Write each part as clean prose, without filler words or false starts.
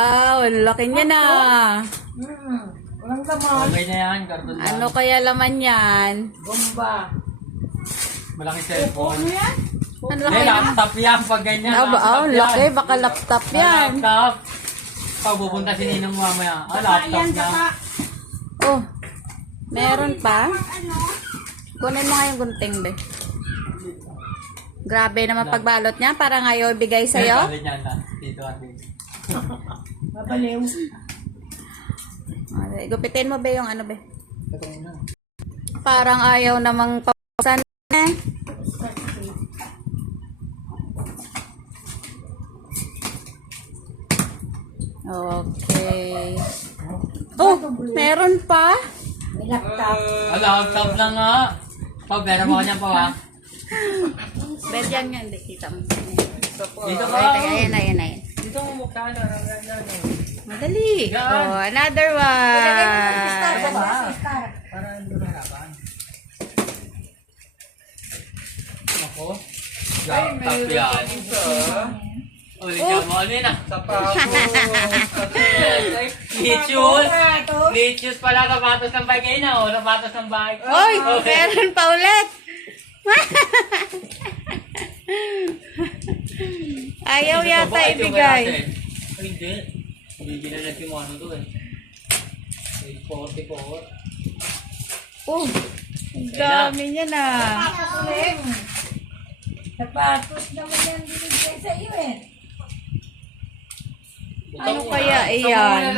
Wow, laki niya na. Walang laman. Okay na yan, karton lang. Ano kaya laman yan? Bomba. Malaking cellphone. Ano Hindi, laki? laptop yan pag ganyan. Oh, laki. Baka laptop yan. Laptop. Pag pupunta si Ninong mamaya. Laptop na. Oh, meron pa? Kunin mo nga yung gunting, be. Grabe naman pagbalot niya. Parang ayaw ibigay sa'yo. Sabi niya na. Dito at dito. Mabaliw. Okay, gupitin mo, be, yung ano, be. Parang ayaw namang pausan. Okay. Oh, meron pa? May laptop. Laptop na nga. Pag meron mo kanyang pa ha. Bet yan nga, hindi kita mo. Dito ka. Ayan, ayan, ayan. Dito mo mukha na. Madali. Yan. Oh, another one. Para hindi mahirapan. Ako? Laptop yan. Ulit ka mo. Ano yun ah? Lichus. Lichus pala. Sapatos ng bike ngayon ah. Sapatos ng bike. Oy, meron pa ulit. Ayaw yata ibigay. Ay, hindi. Hindi ginalag yung ano doon. 44. Oh, ang dami niya na. Sapatos naman yan binigay sa iyo eh. Ano kaya iyan?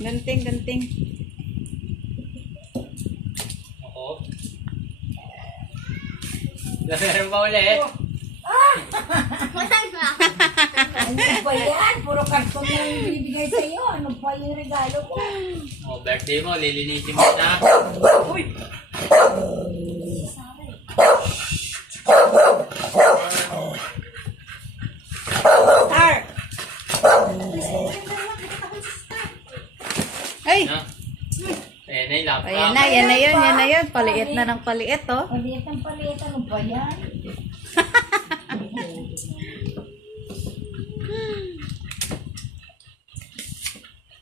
Ganting, ganting. Ako. Meron pa ulit. Ano ba yan? Puro karton na yung binibigay sa iyo. Ano pa yung regalo mo? Oh, birthday mo. Lilinisin mo na. Uy! Star! Ay! Ayan na yung laptop. Ayan na, yan na yun, yan na yun. Paliit na ng paliit, oh. Paliit ang paliit. Ano ba yan?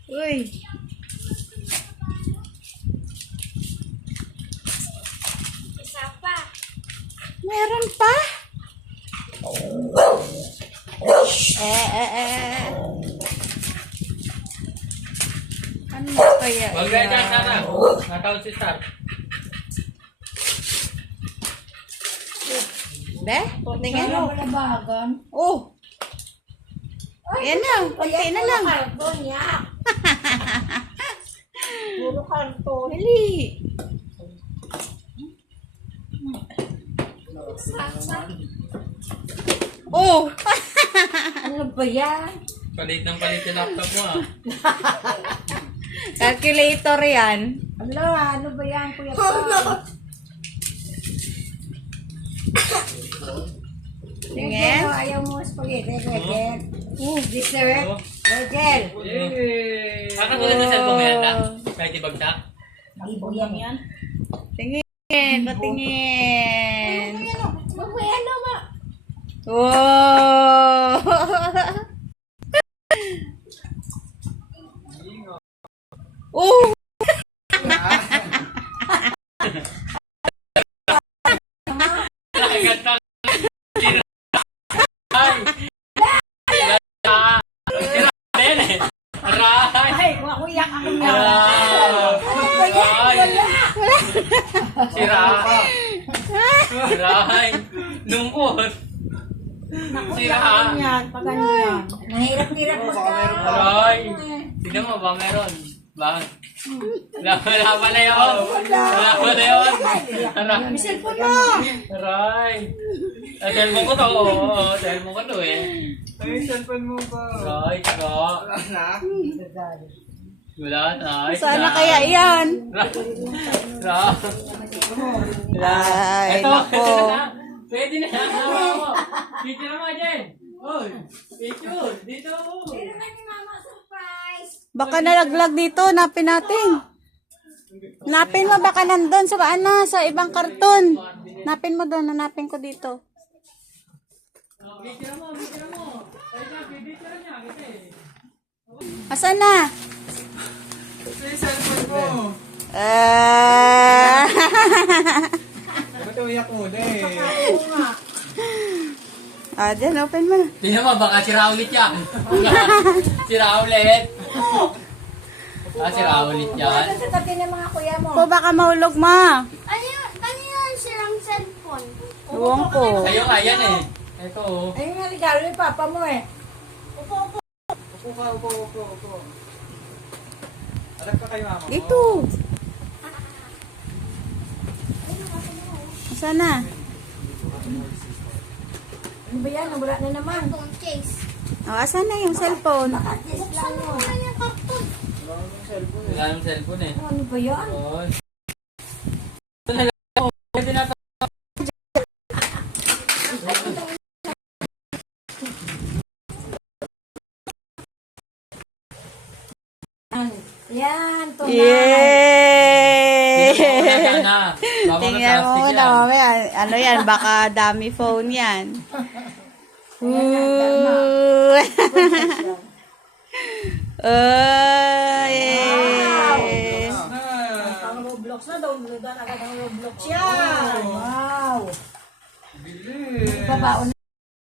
Uy. Meron pa? Ano kaya Wag na dyan, yan? Tara. Natawag si Star. Be? Tingin Ano mo. ba nabagan? Oh! Ayan na, konti na lang. Karton niya. Puro karton. Dali. Oh! Ano ba yan? Palit ng palit yung laptop mo ah. Calculator yan. Ano ba yan, Kuya Paul? Tingin. Ayaw mo spaghetti, Regel. Dessert. Oh. Regel. Saka tulad ng cellphone mo yan na? Kahit ibagsak? Ibo yan. Tingin, patingin. Magbayan na ba? Wow! Oh! Ganda. Ay! Aray! Ay, wakuyak ako nga. Aray! Sira! Aray! Lungkot! Sira! Paganyan. Mahirap-hirap magka. Aray! Tignan mo ba meron? Ba? Wala pala yun! Wala pala yun! Aray! May cellphone mo. Aray! Cellphone ko to, oo. Cellphone ko to eh. Ano yung cellphone mo ba? Aray, sira! Wala na? Wala na. Ay, Sana sira. kaya yan? Sira. Ay, Ito, nako. ito na. Pwede na. Hawa mo. Dito na mo, Jen. Oy, picture. Dito. Pero na ni Mama surprise. Baka nalaglag dito, napin natin. Napin mo, baka nandun sa sa ibang karton. Napin mo doon, hanapin ko dito. Picture mo, picture mo. Asan na? Ito yung cellphone mo. Ah. Ba't umiyak muna eh? Dyan, open mo. Tingnan mo, baka sira ulit yan. Sira ulit. Sira ulit yan. Ano sa tabi ng mga kuya mo? Po, baka mahulog mo. Ano yun silang cellphone? Huwag ko. Sa'yo nga yan eh. Ito oh. Ayun nga regalo ni papa mo eh. Upo ka, upo. Alam ka kay mama mo? Ito. Asan na? Ano ba yan? Wala na naman. Phone case. Asan na yung cellphone? Yes lang mo. Ano yung karton? Wala nang cellphone eh. Ano ba yan? Oh. Pwede na to. Yan, to Yay! Tingnan mo na. Baka may Tingnan mo plastic na, yan. mamaya. Ano yan? Baka dummy phone yan. Ooh. Oh, yay! Ang Roblox na, downloadan agad ang Roblox yan. Wow. Bilis. Babaon